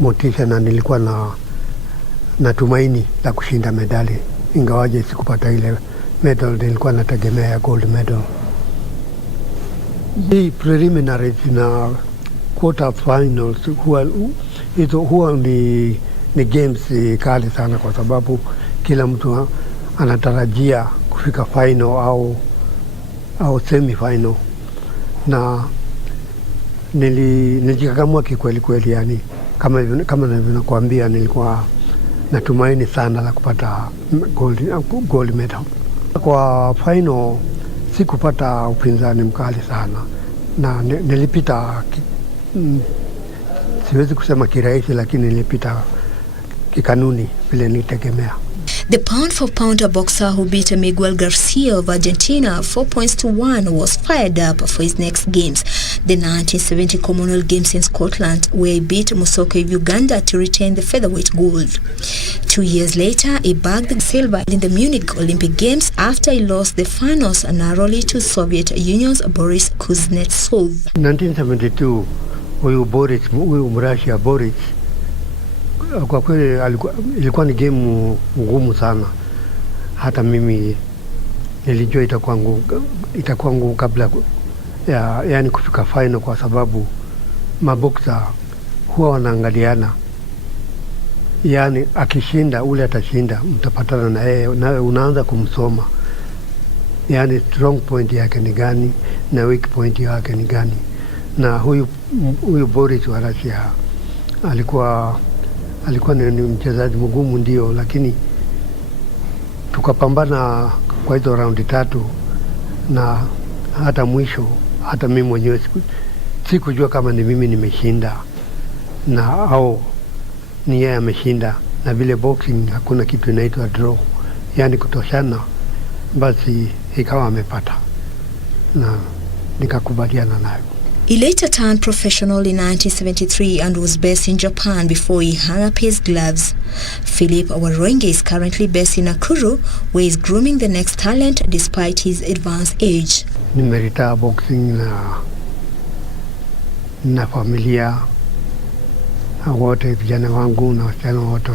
motisha na nilikuwa na tumaini la kushinda medali, ingawaje sikupata ile medal nilikuwa nategemea, gold medal. The preliminaries na quarter finals huwa ni games kali sana, kwa sababu kila mtu anatarajia kufika final au semi final, na nilijikakamua kweli, yani kama nilivyokuambia, nilikuwa natumaini sana la kupata gold medal. Kwa final sikupata upinzani mkali sana, na nilipita siwezi kusema kirahisi, lakini nilipita kikanuni vile nilitegemea. The pound-for-pounder boxer who beat Miguel Garcia of Argentina 4-1 was fired up for his next games, the 1970 Commonwealth Games in Scotland, where he beat Musoke of Uganda to retain the featherweight gold. 2 years later, he bagged the silver in the Munich Olympic Games after he lost the finals narrowly to Soviet Union's Boris Kuznetsov. 1972, huyu Mrashia Boris, kwa kweli ilikuwa ni game ngumu sana. Hata mimi nilijua itakuwa ngumu kabla yani kufika final, kwa sababu maboksa huwa wanaangaliana, yani akishinda ule atashinda, mtapatana na yeye na unaanza kumsoma, yani strong point yake ni gani na weak point yake ni gani. Na huyu Boris wa Russia alikuwa ni mchezaji mgumu ndio, lakini tukapambana kwa hizo raundi 3, na hata mwisho hata mimi mwenyewe sikujua kama ni mimi nimeshinda na au ni yeye ameshinda. Na vile boxing hakuna kitu inaitwa draw, yani kutoshana, basi ikawa amepata na nikakubaliana nayo. He later turned professional in 1973 and was based in Japan before he hung up his gloves. Philip Waroinge is currently based in Nakuru, where he is grooming the next talent despite his advanced age. Nimeretire boxing na familia wote, vijana wangu na wasichana wote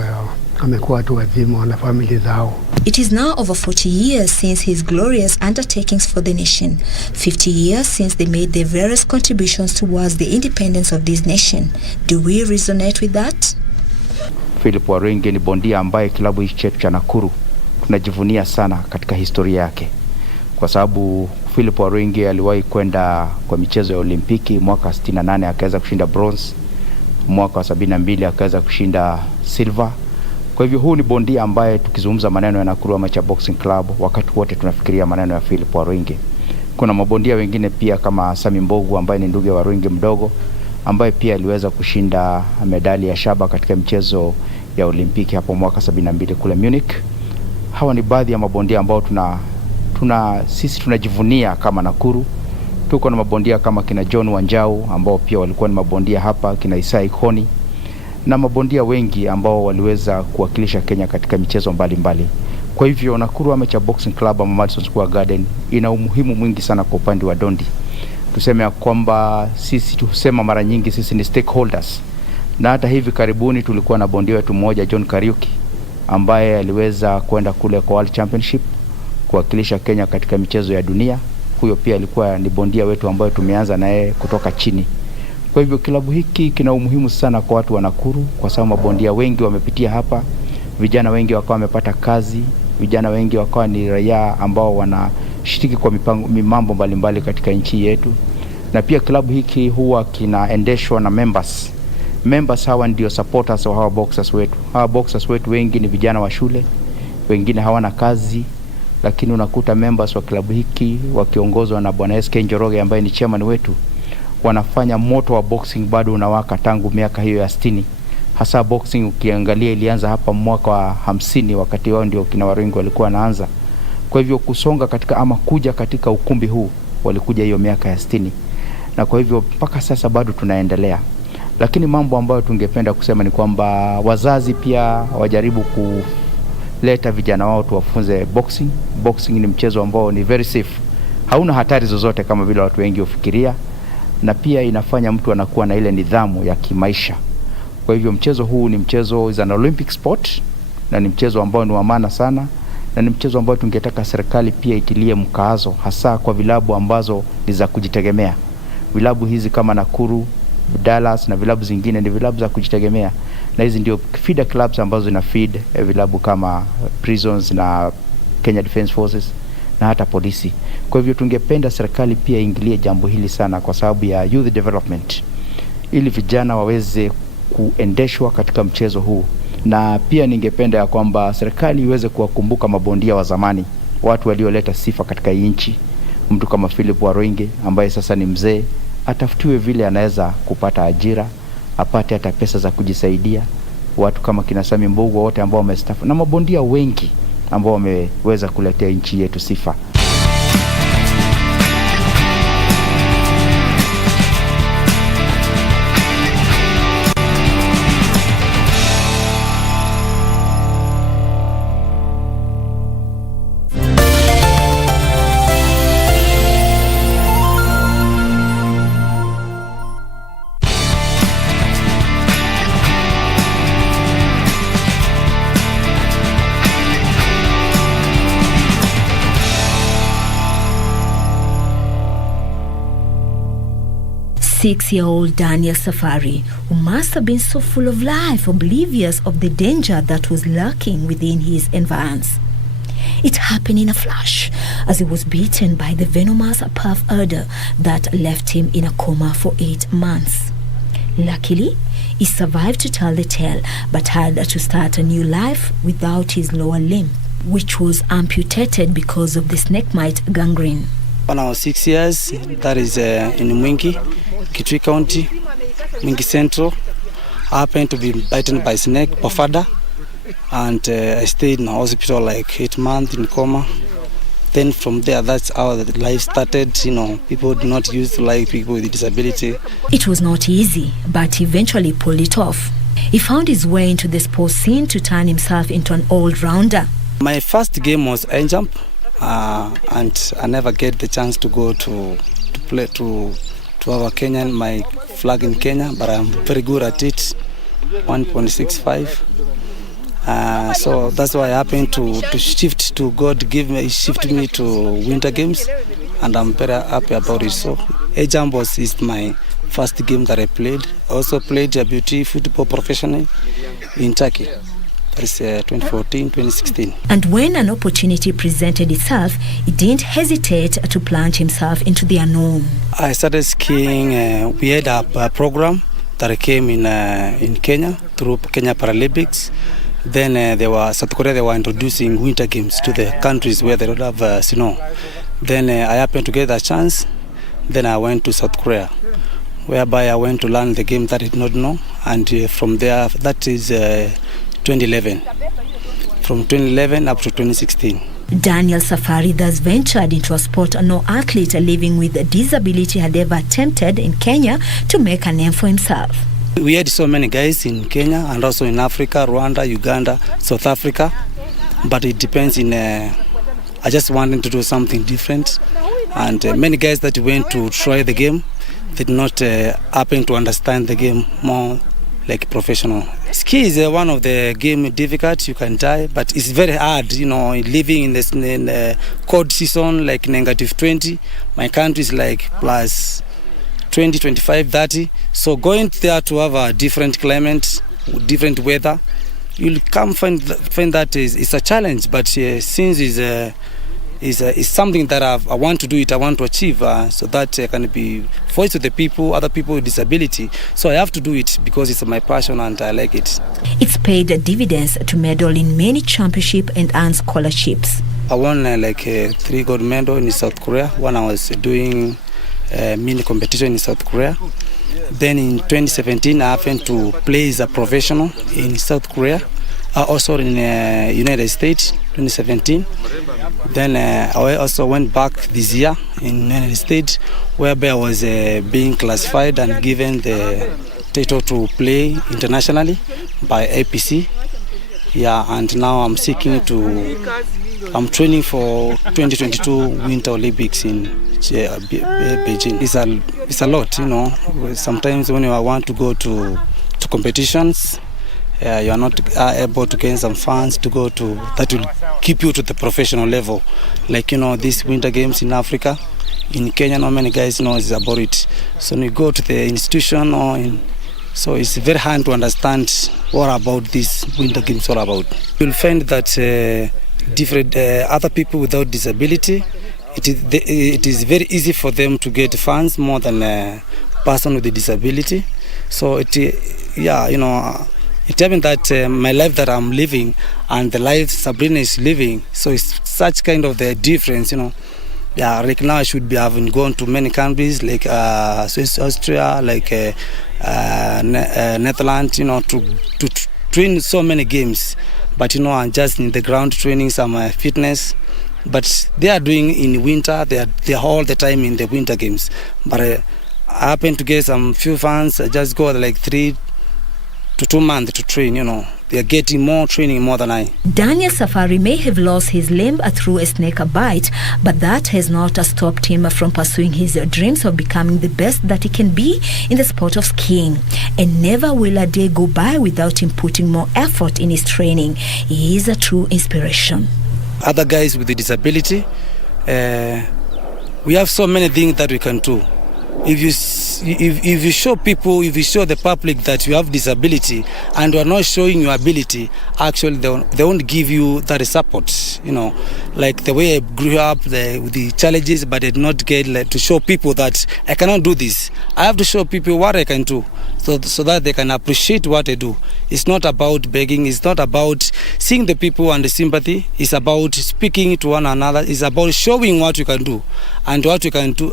wamekuwa watu wazima na familia zao. It is now over 40 years since his glorious undertakings for the nation. 50 years since they made their various contributions towards the independence of this nation. Do we resonate with that? Philip Waroinge ni bondia ambaye kilabu hiki chetu cha Nakuru tunajivunia sana katika historia yake, kwa sababu Philip Waroinge aliwahi kwenda kwa michezo ya Olimpiki mwaka 68 akaweza kushinda bronze, mwaka wa 72 akaweza kushinda silver. Kwa hivyo huu ni bondia ambaye tukizungumza maneno ya Nakuru Amateur Boxing Club wakati wote tunafikiria maneno ya Philip Waroinge. Kuna mabondia wengine pia kama Sami Mbogu ambaye ni ndugu ya Waroinge mdogo, ambaye pia aliweza kushinda medali ya shaba katika michezo ya Olimpiki hapo mwaka 72 kule Munich. Hawa ni baadhi ya mabondia ambao sisi tunajivunia kama Nakuru. Tuko na mabondia kama kina John Wanjau ambao pia walikuwa ni mabondia hapa, kina Isai Khoni na mabondia wengi ambao waliweza kuwakilisha Kenya katika michezo mbalimbali. Kwa hivyo Nakuru Amateur Boxing Club ama Madison Square Garden ina umuhimu mwingi sana kwa upande wa dondi. Tuseme kwamba sisi tusema mara nyingi sisi ni stakeholders. Na hata hivi karibuni tulikuwa na bondia wetu mmoja John Kariuki ambaye aliweza kwenda kule kwa World Championship kuwakilisha Kenya katika michezo ya dunia. Huyo pia alikuwa ni bondia wetu ambaye tumeanza naye kutoka chini. Kwa hivyo kilabu hiki kina umuhimu sana kwa watu wa Nakuru, kwa sababu mabondia wengi wamepitia hapa, vijana wengi wakawa wamepata kazi, vijana wengi wakawa ni raia ambao wanashiriki kwa mambo mbalimbali katika nchi yetu. Na pia kilabu hiki huwa kinaendeshwa na members. Members hawa ndio supporters wa hawa boxers wetu. Hawa boxers wetu wengi ni vijana wa shule, wengine hawana kazi, lakini unakuta members wa kilabu hiki wakiongozwa na Bwana SK Njoroge ambaye ni chairman wetu, wanafanya moto wa boxing bado unawaka tangu miaka hiyo ya 60. Hasa boxing ukiangalia ilianza hapa mwaka wa 50 wakati wao ndio kina Waroinge walikuwa wanaanza. Kwa hivyo kusonga katika ama kuja katika ukumbi huu walikuja hiyo miaka ya 60. Na kwa hivyo mpaka sasa bado tunaendelea. Lakini mambo ambayo tungependa kusema ni kwamba wazazi pia wajaribu kuleta vijana wao tuwafunze boxing. Boxing ni mchezo ambao ni very safe. Hauna hatari zozote kama vile watu wengi hufikiria, na pia inafanya mtu anakuwa na ile nidhamu ya kimaisha. Kwa hivyo mchezo huu ni mchezo is an Olympic sport, na ni mchezo ambao ni wa maana sana, na ni mchezo ambao tungetaka serikali pia itilie mkazo, hasa kwa vilabu ambazo ni za kujitegemea. Vilabu hizi kama Nakuru, Dallas na vilabu zingine ni vilabu za kujitegemea, na hizi ndio feeder clubs ambazo zina feed vilabu kama Prisons na Kenya Defence Forces na hata polisi. Kwa hivyo tungependa serikali pia ingilie jambo hili sana kwa sababu ya youth development, ili vijana waweze kuendeshwa katika mchezo huu. Na pia ningependa ya kwamba serikali iweze kuwakumbuka mabondia wa zamani, watu walioleta sifa katika nchi. Mtu kama Philip Waroinge ambaye sasa ni mzee, atafutiwe vile anaweza kupata ajira, apate hata pesa za kujisaidia. Watu kama kina Sami Mbugu wote ambao wamestaafu, na mabondia wengi ambao wameweza kuletea nchi yetu sifa. Six-year-old Daniel Safari, who must have been so full of life, oblivious of the danger that was lurking within his environs. It happened in a flash as he was bitten by the venomous puff adder that left him in a coma for 8 months. Luckily, he survived to tell the tale, but had to start a new life without his lower limb, which was amputated because of the snake mite gangrene. When I was 6 years, that is in Mwingi, Kitui County, Mwingi Central. I happened to be bitten by snake, puff adder, and I stayed in the hospital like 8 months in coma. Then from there, that's how the life started. You know, people do not used to like people with disability. It was not easy, but he eventually pulled it off. He found his way into the sports scene to turn himself into an all-rounder. My first game was high jump, and I never get the chance to go to play to have a Kenyan, my flag in Kenya, but I'm very good at it, 1.65. So that's why I happened to shift to God shift me to Winter Games, and I'm very happy about it. So high jump is my first game that I played. I also played a beauty football professionally in Turkey. That's 2014, 2016. And when an opportunity presented itself, he didn't hesitate to plunge himself into the unknown. I started skiing. We had a program that came in Kenya through Kenya Paralympics. Then South Korea, they were introducing Winter Games to the countries where they don't have snow. Then I happened to get a chance. Then I went to South Korea, whereby I went to learn the game that I did not know. And from there, that is 2011. From 2011 up to 2016. Daniel Safari thus ventured into a sport no athlete living with a disability had ever attempted in Kenya to make a name for himself. We had so many guys in Kenya and also in Africa, Rwanda, Uganda, South Africa. But it depends in, I just wanted to do something different. And many guys that went to try the game did not happen to understand the game more like professional. Ski is one of the game difficult. You can die, but it's very hard. You know, living in the cold season like -20. My country is like plus 20, 25, 30. So going there to have a different climate, different weather, you'll come find that is a challenge. But since is something that I want to do it, I want to achieve, so that I can be voice to the people, other people with disability. So I have to do it because it's my passion and I like it. It's paid dividends to medal in many championships and earn scholarships. I won 3 gold medals in South Korea when I was doing mini competition in South Korea. Then in 2017, I happened to play as a professional in South Korea. Also in United States, 2017. Then I also went back this year in United States, whereby I was being classified and given the title to play internationally by APC. Yeah, and now I'm I'm training for 2022 Winter Olympics in Beijing. It's a lot, you know. Sometimes when I want to go to competitions. You are not able to gain some funds to go to that will keep you to the professional level. Like, these winter games in Africa, in Kenya, not many guys know about it. So when you go to the institution so it's very hard to understand what about these winter games all about. You'll find that different other people without disability, it is very easy for them to get funds more than a person with a disability. So it happened that my life that I'm living and the life Sabrina is living, so it's such kind of the difference, like now I should be having gone to many countries like Swiss, Austria, like Netherlands, to train so many games. But I'm just in the ground training some fitness. But they are doing in winter. They are all the time in the winter games. But I happen to get some few funds. I just go like 3 to 2 months to train. They are getting more training more than I. Daniel Safari may have lost his limb through a snake bite, but that has not stopped him from pursuing his dreams of becoming the best that he can be in the sport of skiing. And never will a day go by without him putting more effort in his training. He is a true inspiration. Other guys with a disability, we have so many things that we can do. If you show people, if you show the public that you have disability and you are not showing your ability, actually they won't give you that support. Like the way I grew up with the challenges, but I did not get to show people that I cannot do this. I have to show people what I can do, so that they can appreciate what I do. It's not about begging. It's not about seeing the people and the sympathy. It's about speaking to one another. It's about showing what you can do, and what you can do.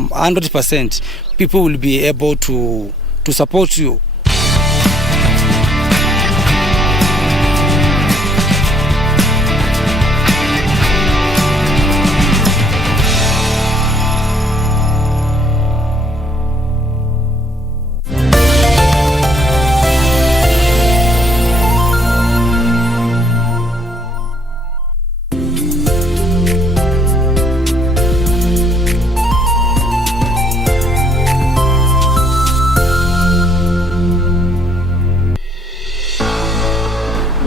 100% people will be able to support you.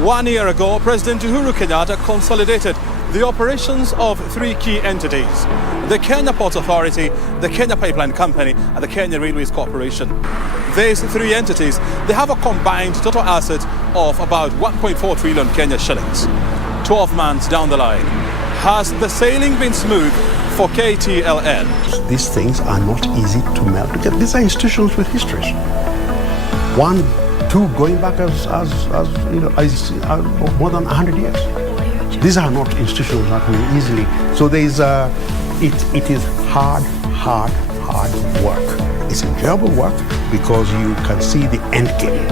One year ago, President Uhuru Kenyatta consolidated the operations of 3 key entities: the Kenya Ports Authority, the Kenya Pipeline Company, and the Kenya Railways Corporation. These 3 entities, they have a combined total asset of about 1.4 trillion Kenya shillings. 12 months down the line, has the sailing been smooth for KTLN? These things are not easy to melt together. These are institutions with histories. 1, 2, going back as more than 100 years. These are not institutions that will easily. So there is it is hard work. It's enjoyable work because you can see the end game.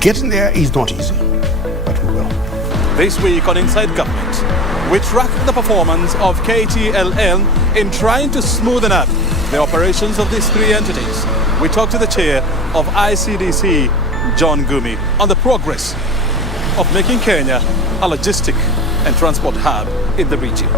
Getting there is not easy, but we will. This week on Inside Government, we track the performance of KTLN in trying to smoothen up the operations of these 3 entities. We talk to the chair of ICDC, John Gumi, on the progress of making Kenya a logistic and transport hub in the region.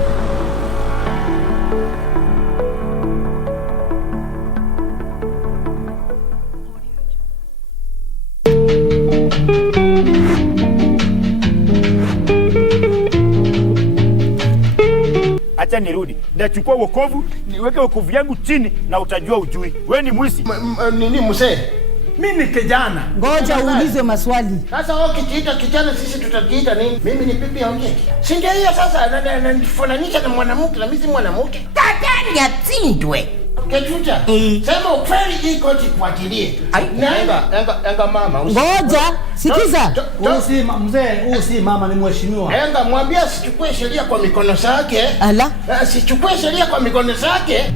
Acha nirudi. Ndachukua wokovu, niweke wokovu yangu chini na utajua ujui. Wewe ni mwizi. Nini mzee? Mimi ni kijana. Ngoja uulize maswali. Sasa wewe ukijiita kijana sisi tutajiita nini? Mimi ni bibi ongea. Si ndio hiyo sasa ananifananisha na mwanamke na mimi si mwanamke. Tatani atindwe. Kechucha. Sema ukweli hii koti kuachilie. Enga mama. Ngoja, sikiza. Usi mzee, usi mama ni mheshimiwa. Enga mwambia sichukue sheria kwa mikono zake. Ala. Sichukue sheria kwa mikono zake.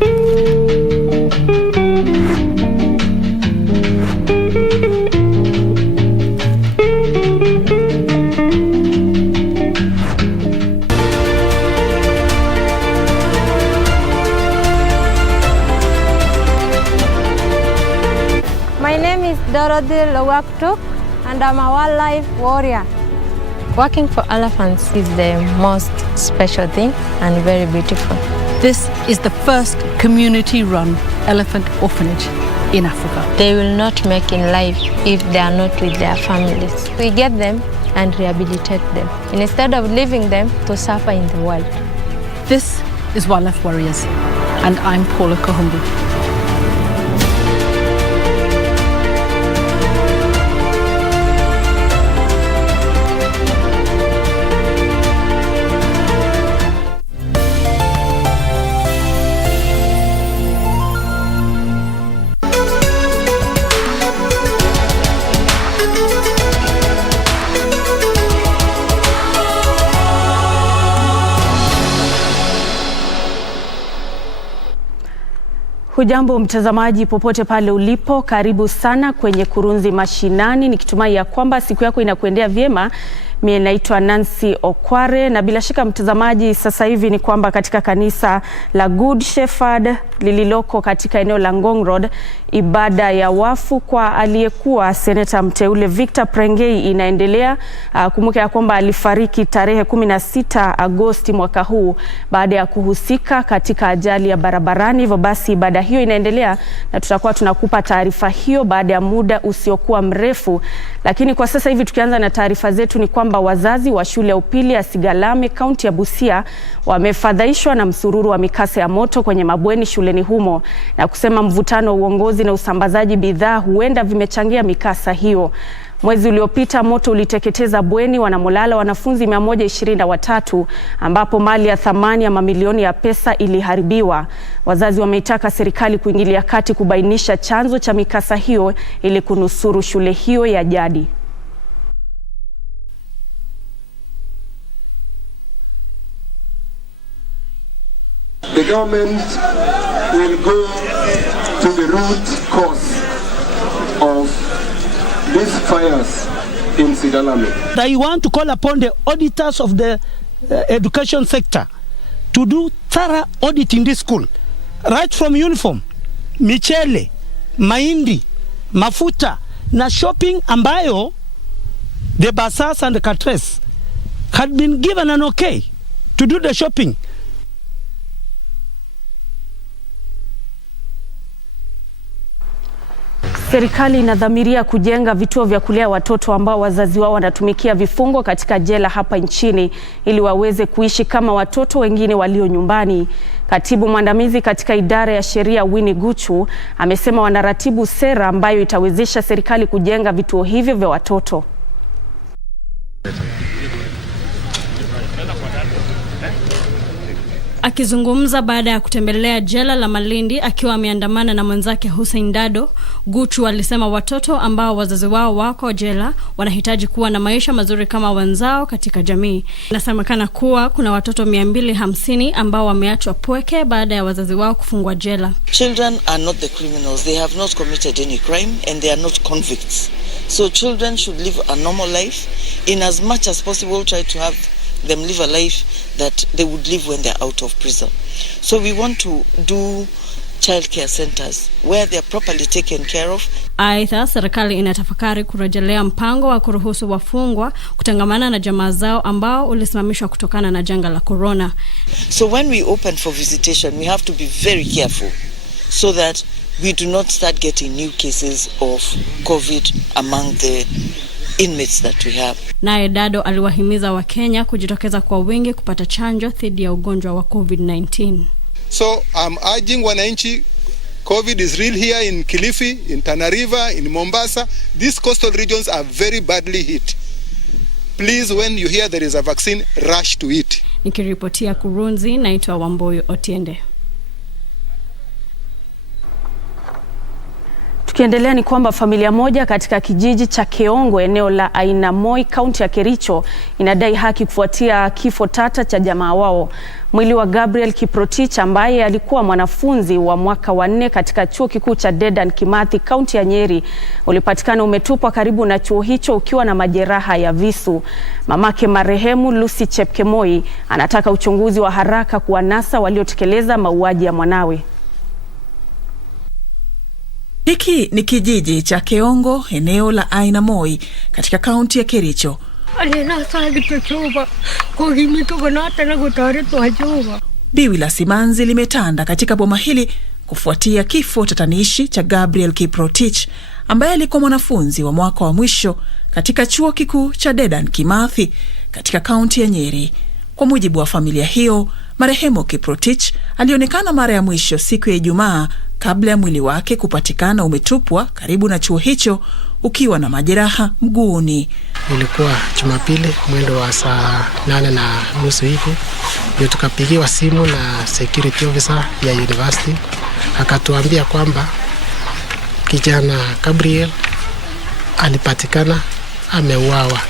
Dorothy Lowaktuk, and I'm a wildlife warrior. Working for elephants is the most special thing and very beautiful. This is the first community-run elephant orphanage in Africa. They will not make in life if they are not with their families. We get them and rehabilitate them instead of leaving them to suffer in the world. This is Wildlife Warriors, and I'm Paula Kahumbu. Hujambo mtazamaji popote pale ulipo, karibu sana kwenye Kurunzi Mashinani, nikitumai ya kwamba siku yako inakuendea vyema. Mimi naitwa Nancy Okware, na bila shaka mtazamaji, sasa hivi ni kwamba katika kanisa la Good Shepherd lililoko katika eneo la Ngong Road, ibada ya wafu kwa aliyekuwa seneta mteule Victor Prengei inaendelea. Kumbuka ya kwamba alifariki tarehe 16 Agosti mwaka huu baada ya kuhusika katika ajali ya barabarani. Hivyo basi ibada hiyo inaendelea na tutakuwa tunakupa taarifa hiyo baada ya muda usiokuwa mrefu. Lakini kwa sasa hivi tukianza na taarifa zetu ni kwamba wazazi wa shule ya upili ya Sigalame kaunti ya Busia wamefadhaishwa na msururu wa mikasa ya moto kwenye mabweni shuleni humo, na kusema mvutano wa uongozi na usambazaji bidhaa huenda vimechangia mikasa hiyo. Mwezi uliopita moto uliteketeza bweni wanamolala wanafunzi 123 ambapo mali ya thamani ya mamilioni ya pesa iliharibiwa. Wazazi wameitaka serikali kuingilia kati kubainisha chanzo cha mikasa hiyo ili kunusuru shule hiyo ya jadi. The government will go to the root cause of these fires in Sigalame. I want to call upon the auditors of the education sector to do thorough audit in this school, right from uniform, michele, mahindi, mafuta na shopping ambayo the basas and the catres had been given an okay to do the shopping. Serikali inadhamiria kujenga vituo vya kulea watoto ambao wazazi wao wanatumikia vifungo katika jela hapa nchini ili waweze kuishi kama watoto wengine walio nyumbani. Katibu mwandamizi katika idara ya sheria Winnie Guchu amesema wanaratibu sera ambayo itawezesha serikali kujenga vituo hivyo vya watoto. Akizungumza baada ya kutembelea jela la Malindi akiwa ameandamana na mwenzake Hussein Dado, Guchu alisema watoto ambao wazazi wao wako jela wanahitaji kuwa na maisha mazuri kama wenzao katika jamii. Inasemekana kuwa kuna watoto 250 ambao wameachwa pweke baada ya wazazi wao kufungwa jela. Children are not the criminals. They have not committed any crime and they are not convicts. So children should live a normal life. In as much as possible, try to have them live a life that they would live when they're out of prison. So we want to do child care centers where they are properly taken care of. Aidha, serikali inatafakari kurejelea mpango wa kuruhusu wafungwa kutangamana na jamaa zao ambao ulisimamishwa kutokana na janga la corona. So when we open for visitation, we have to be very careful so that we do not start getting new cases of COVID among the inmates that we have. Naye Dado aliwahimiza Wakenya kujitokeza kwa wingi kupata chanjo dhidi ya ugonjwa wa COVID-19. So I'm urging wananchi, COVID is real here in Kilifi, in Tana River, in Mombasa. These coastal regions are very badly hit. Please, when you hear there is a vaccine, rush to it. Nikiripotia Kurunzi, naitwa Wamboyo Otiende. Tukiendelea ni kwamba familia moja katika kijiji cha Keongo eneo la Ainamoi kaunti ya Kericho inadai haki kufuatia kifo tata cha jamaa wao. Mwili wa Gabriel Kiprotich ambaye alikuwa mwanafunzi wa mwaka wa 4 katika chuo kikuu cha Dedan Kimathi kaunti ya Nyeri ulipatikana umetupwa karibu na chuo hicho ukiwa na majeraha ya visu. Mamake marehemu Lucy Chepkemoi anataka uchunguzi wa haraka kuwanasa waliotekeleza mauaji ya mwanawe. Hiki ni kijiji cha Keongo eneo la Ainamoi katika kaunti ya Kericho. Biwi la simanzi limetanda katika boma hili kufuatia kifo tatanishi cha Gabriel Kiprotich ambaye alikuwa mwanafunzi wa mwaka wa mwisho katika chuo kikuu cha Dedan Kimathi katika kaunti ya Nyeri. Kwa mujibu wa familia hiyo, marehemu Kiprotich alionekana mara ya mwisho siku ya Ijumaa kabla ya mwili wake kupatikana umetupwa karibu na chuo hicho ukiwa na majeraha mguuni. Ilikuwa Jumapili mwendo wa saa 8:30 hivi, ndio tukapigiwa simu na security officer ya university, akatuambia kwamba kijana Gabriel alipatikana ameuawa.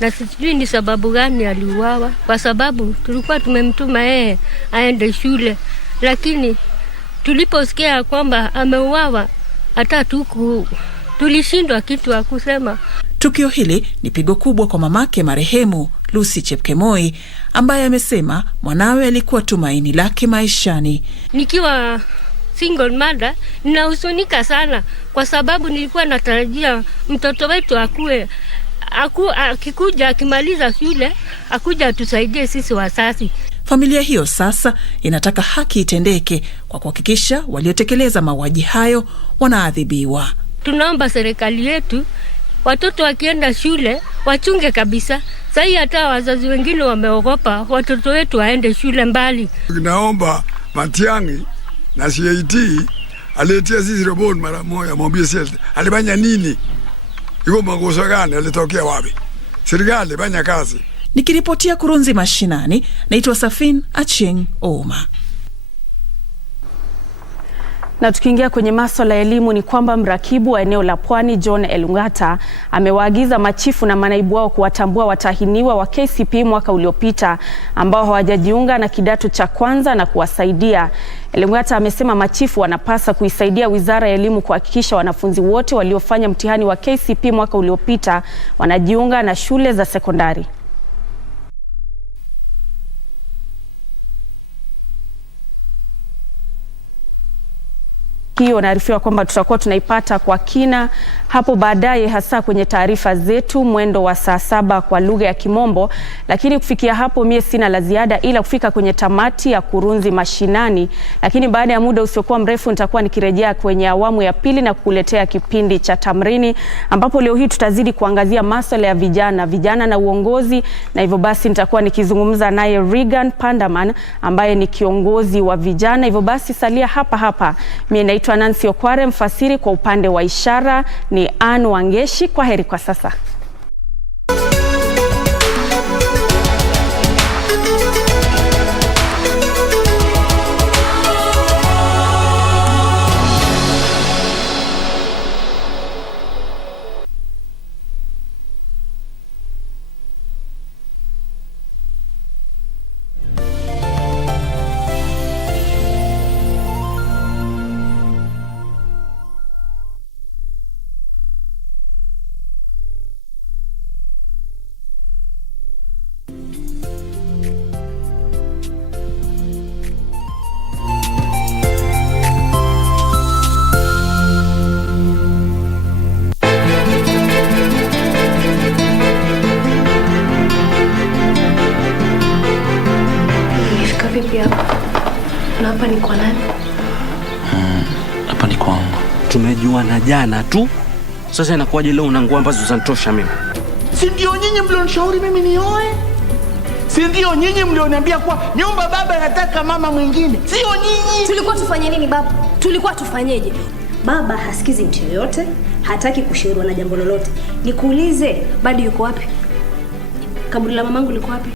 Na sijui ni sababu gani aliuawa, kwa sababu tulikuwa tumemtuma yeye aende shule, lakini tuliposikia kwamba ameuawa hata tulishindwa kitu ya kusema. Tukio hili ni pigo kubwa kwa mamake marehemu Lucy Chepkemoi, ambaye amesema mwanawe alikuwa tumaini lake maishani. Nikiwa single mother ninahuzunika sana, kwa sababu nilikuwa natarajia mtoto wetu akikuja akimaliza shule akuja tusaidie sisi wazazi. Familia hiyo sasa inataka haki itendeke kwa kuhakikisha waliotekeleza mauaji hayo wanaadhibiwa. Tunaomba serikali yetu watoto wakienda shule wachunge kabisa. Sasa hata wazazi wengine wameogopa watoto wetu waende shule mbali. Naomba Matiang'i na CIT aletea sisi robot mara moja, mwambie sasa alifanya nini? Yuko makosa gani, alitokea wapi? Serikali fanya kazi. Nikiripotia Kurunzi Mashinani, naitwa Safin Acheng Oma. Na tukiingia kwenye masuala ya elimu ni kwamba mrakibu wa eneo la Pwani John Elung'ata amewaagiza machifu na manaibu wao kuwatambua watahiniwa wa KCPE mwaka uliopita ambao hawajajiunga na kidato cha kwanza na kuwasaidia. Elung'ata amesema machifu wanapasa kuisaidia Wizara ya Elimu kuhakikisha wanafunzi wote waliofanya mtihani wa KCPE mwaka uliopita wanajiunga na shule za sekondari. Hiyo naarifiwa kwamba tutakuwa tunaipata kwa kina hapo baadaye, hasa kwenye taarifa zetu mwendo wa saa 7 kwa lugha ya Kimombo. Lakini kufikia hapo mie sina la ziada ila kufika kwenye tamati ya Kurunzi Mashinani. Lakini baada ya muda usiokuwa mrefu nitakuwa nikirejea kwenye awamu ya pili na kukuletea kipindi cha Tamrini, ambapo leo hii tutazidi kuangazia masuala ya vijana na uongozi, na hivyo basi nitakuwa nikizungumza naye Regan Pandaman ambaye ni kiongozi wa vijana. Hivyo basi salia hapa. Mimi naitwa Nancy Okware, mfasiri kwa upande wa ishara ni Anne Wangeshi. Kwa heri kwa sasa. Hapa ni kwa nani? Hapa ni kwangu. Tumejuana jana tu. Sasa inakuwaje leo unangua ambazo zanitosha mimi? Si ndio nyinyi mlionishauri mimi nioe? Si ndio nyinyi mlioniambia kwa nyumba baba anataka mama mwingine? Sio nyinyi. Tulikuwa tufanye nini baba? Tulikuwa tufanyeje? Baba hasikizi mtu yoyote, hataki kushauriwa na jambo lolote. Nikuulize, bado yuko wapi? Kaburi la mamangu liko wapi?